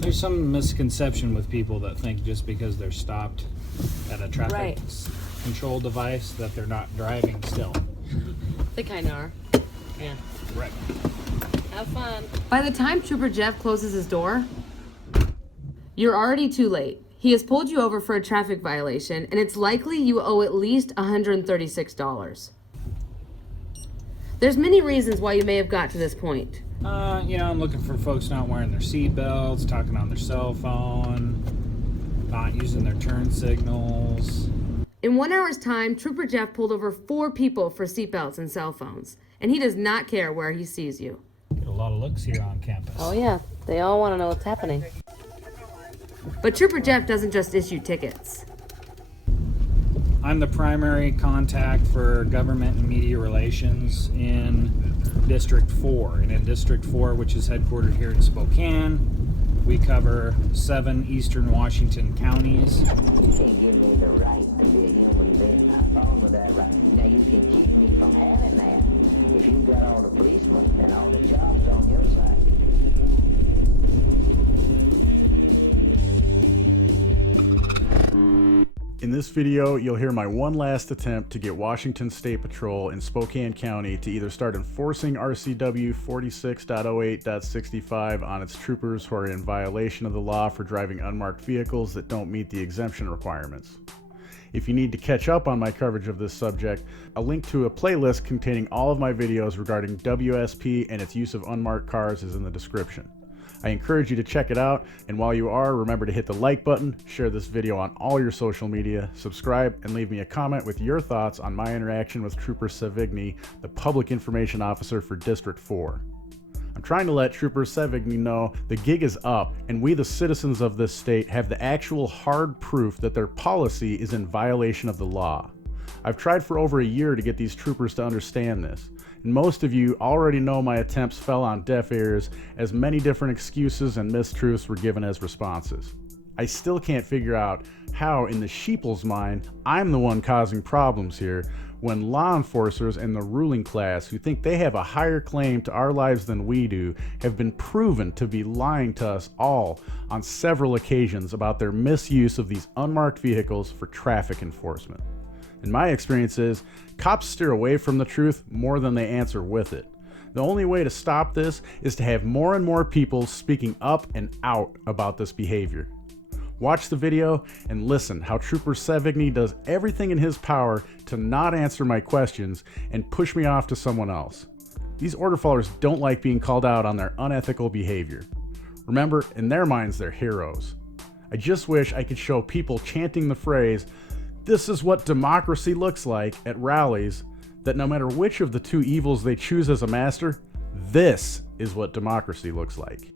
There's some misconception with people that think just because they're stopped at a traffic control device that they're not driving still. They kind of are. Yeah. Right. Have fun. By the time Trooper Jeff closes his door, you're already too late. He has pulled you over for a traffic violation, and it's likely you owe at least $136. There's many reasons why you may have got to this point. I'm looking for folks not wearing their seat belts, talking on their cell phone, not using their turn signals. In 1 hour's time, Trooper Jeff pulled over 4 people for seatbelts and cell phones, and he does not care where he sees you. Get a lot of looks here on campus. Oh yeah, they all want to know what's happening. But Trooper Jeff doesn't just issue tickets. I'm the primary contact for government and media relations in District 4. And in District 4, which is headquartered here in Spokane, we cover 7 eastern Washington counties. You can't give me the right to be a human being. I'm fine with that right. Now you can keep me from having that if you've got all the policemen and all the jobs on your side. In this video, you'll hear my one last attempt to get Washington State Patrol in Spokane County to either start enforcing RCW 46.08.65 on its troopers who are in violation of the law for driving unmarked vehicles that don't meet the exemption requirements. If you need to catch up on my coverage of this subject, a link to a playlist containing all of my videos regarding WSP and its use of unmarked cars is in the description. I encourage you to check it out, and while you are, remember to hit the like button, share this video on all your social media, subscribe, and leave me a comment with your thoughts on my interaction with Trooper Savigny, the Public Information Officer for District 4. I'm trying to let Trooper Savigny know the gig is up, and we the citizens of this state have the actual hard proof that their policy is in violation of the law. I've tried for over a year to get these troopers to understand this. And most of you already know my attempts fell on deaf ears, as many different excuses and mistruths were given as responses. I still can't figure out how, in the sheeple's mind, I'm the one causing problems here, when law enforcers and the ruling class, who think they have a higher claim to our lives than we do, have been proven to be lying to us all on several occasions about their misuse of these unmarked vehicles for traffic enforcement. In my experience is, cops steer away from the truth more than they answer with it. The only way to stop this is to have more and more people speaking up and out about this behavior. Watch the video and listen how Trooper Savigny does everything in his power to not answer my questions and push me off to someone else. These order followers don't like being called out on their unethical behavior. Remember, in their minds, they're heroes. I just wish I could show people chanting the phrase, "This is what democracy looks like," at rallies, that no matter which of the two evils they choose as a master, this is what democracy looks like.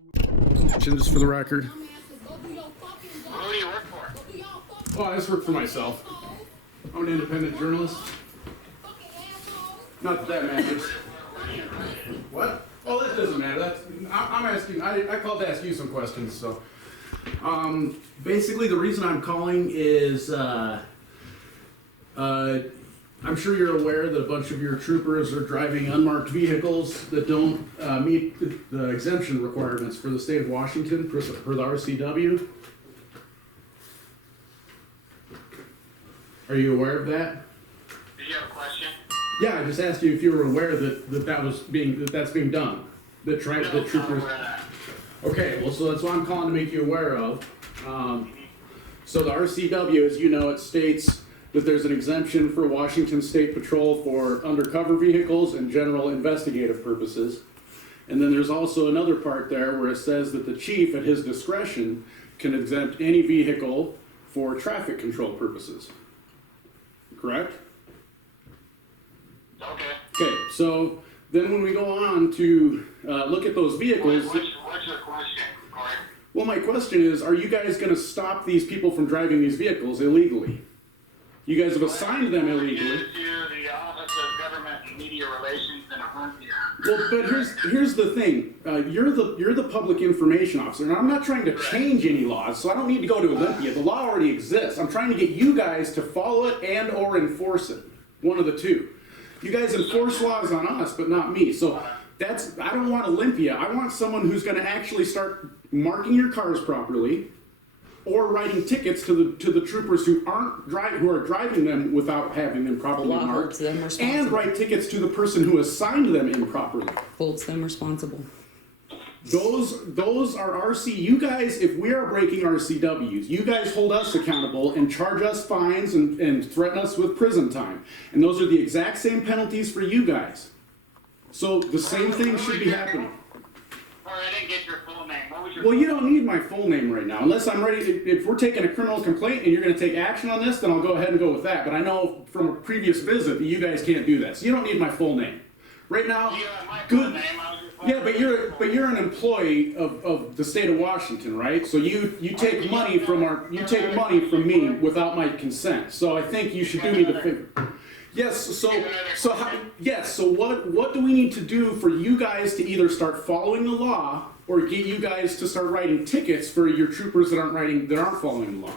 Just for the record. Who do you work for? Oh, I just work for myself. I'm an independent journalist. Not that matters. What? Oh, that doesn't matter. I'm asking, I called to ask you some questions, so. Basically the reason I'm calling is, I'm sure you're aware that a bunch of your troopers are driving unmarked vehicles that don't meet the exemption requirements for the state of Washington for the RCW. Are you aware of that? Did you have a question? Yeah, I just asked you if you were aware that's being done. The troopers. Okay, well, so that's what I'm calling to make you aware of. So the RCW, as you know, it states that there's an exemption for Washington State Patrol for undercover vehicles and general investigative purposes. And then there's also another part there where it says that the chief, at his discretion, can exempt any vehicle for traffic control purposes. Correct? Okay. Okay, so then when we go on to look at those vehicles... What's your question, Corey? Well, my question is, are you guys going to stop these people from driving these vehicles illegally? You guys have assigned them illegally. To the Office of Government and Media Relations in Olympia. Well, but here's the thing. You're the public information officer, and I'm not trying to change any laws, so I don't need to go to Olympia. The law already exists. I'm trying to get you guys to follow it and or enforce it. One of the two. You guys enforce laws on us, but not me. So I don't want Olympia. I want someone who's going to actually start marking your cars properly, or writing tickets to the troopers who are driving them without having them properly The law marked, holds them responsible. and write tickets to the person who assigned them improperly. Holds them responsible. Those are RC. You guys, if we are breaking RCWs, you guys hold us accountable and charge us fines and threaten us with prison time. And those are the exact same penalties for you guys. So the same thing should be happening. Or I didn't get your full name. What was your Well, you don't need my full name right now. Unless I'm ready to, if we're taking a criminal complaint and you're going to take action on this, then I'll go ahead and go with that. But I know from a previous visit that you guys can't do that. So you don't need my full name. Right now, Yeah, my full good. name. I was just Yeah, but you're an employee of the state of Washington, right? So you take money from me without my consent. So I think you should do me the favor. Yes. So what do we need to do for you guys to either start following the law or get you guys to start writing tickets for your troopers that aren't following the law?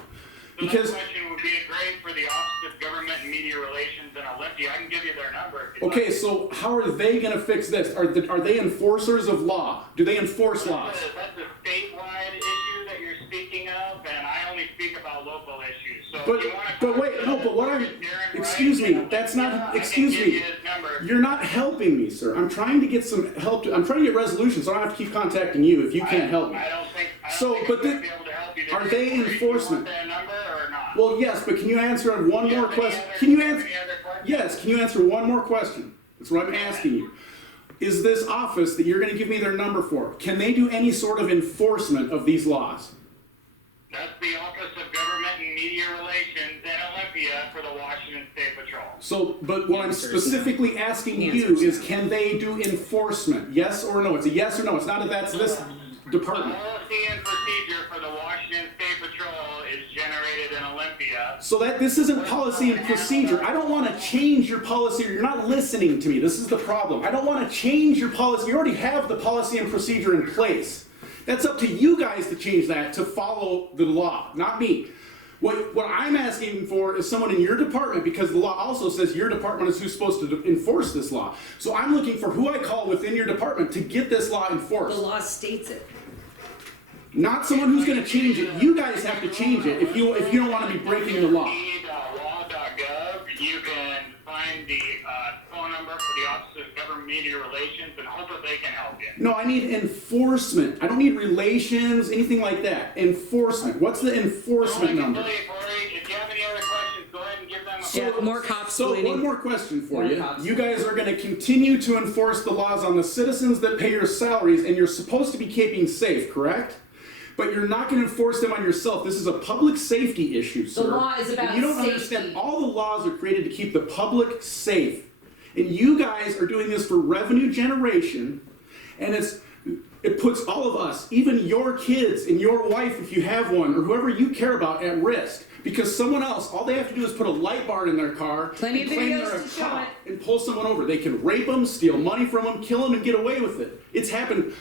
Because the question would be great for the Office of Government and Media Relations in Olympia. I can give you their number. If you'd okay, like. so how are they going to fix this? Are they enforcers of law? Do they enforce laws? That's a statewide issue that you're speaking of, and I only speak about local issues. So But if you want to but wait, no, but what I'm excuse me, that's not excuse me. You're not helping me, sir. I'm trying to get some help. I'm trying to get resolution, so I don't have to keep contacting you if you can't help me. I don't think So, I'm but going to be able to help you. are they Do you enforcement? want their number or not? Well, yes, but can you answer one more question? Can you answer? Yes, can you answer one more question? That's what I'm asking you. Is this office that you're going to give me their number for, can they do any sort of enforcement of these laws? That's the Office of Government and Media Relations in Olympia for the Washington State Patrol. So, but what I'm specifically asking The you answer's is, no. can they do enforcement? Yes or no? It's a yes or no. It's not a that's this department. Policy and procedure for the Washington State Patrol is generated in Olympia. So that this isn't policy and procedure. I don't want to change your policy. You're not listening to me. This is the problem. I don't want to change your policy. You already have the policy and procedure in place. That's up to you guys to change that to follow the law, not me. What I'm asking for is someone in your department, because the law also says your department is who's supposed to enforce this law. So I'm looking for who I call within your department to get this law The enforced. law states it. Not someone who's going to change it. You guys have to change it if you don't want to be breaking the law. Law.gov, you can find the phone number for the Office of Government Media Relations and hope that they can help you. No, I need enforcement. I don't need relations, anything like that. Enforcement. What's the enforcement Only number? Corey, if you have any other questions, go ahead and give them a So- call. Yeah, more cops, So Blaney. one more question for More you. cops. You guys are going to continue to enforce the laws on the citizens that pay your salaries, and you're supposed to be keeping safe, correct? But you're not going to enforce them on yourself. This is a public safety issue, sir. law is about And you don't safety. understand. All the laws are created to keep the public safe. And you guys are doing this for revenue generation, and it puts all of us, even your kids and your wife, if you have one, or whoever you care about, at risk. Because someone else, all they have to do is put a light bar in their car Plenty and of claim videos they're a to show cop it. and pull someone over. They can rape them, steal money from them, kill them, and get away with it. It's happened.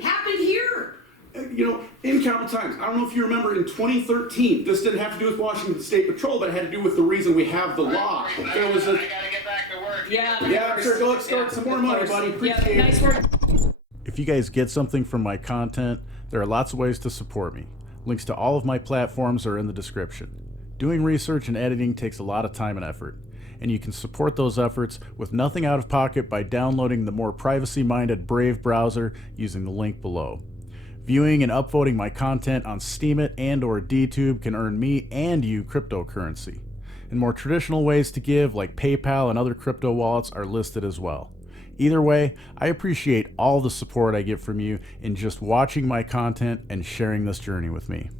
Happened here. In countless times. I don't know if you remember in 2013, this didn't have to do with Washington State Patrol, but it had to do with the reason we have the law. There was I a, gotta get back to work. yeah, sure, go extort some more money, buddy. Appreciate Yeah, nice work. If you guys get something from my content, there are lots of ways to support me. Links to all of my platforms are in the description. Doing research and editing takes a lot of time and effort, and you can support those efforts with nothing out of pocket by downloading the more privacy-minded Brave browser using the link below. Viewing and upvoting my content on Steemit and or DTube can earn me and you cryptocurrency. And more traditional ways to give, like PayPal and other crypto wallets, are listed as well. Either way, I appreciate all the support I get from you in just watching my content and sharing this journey with me.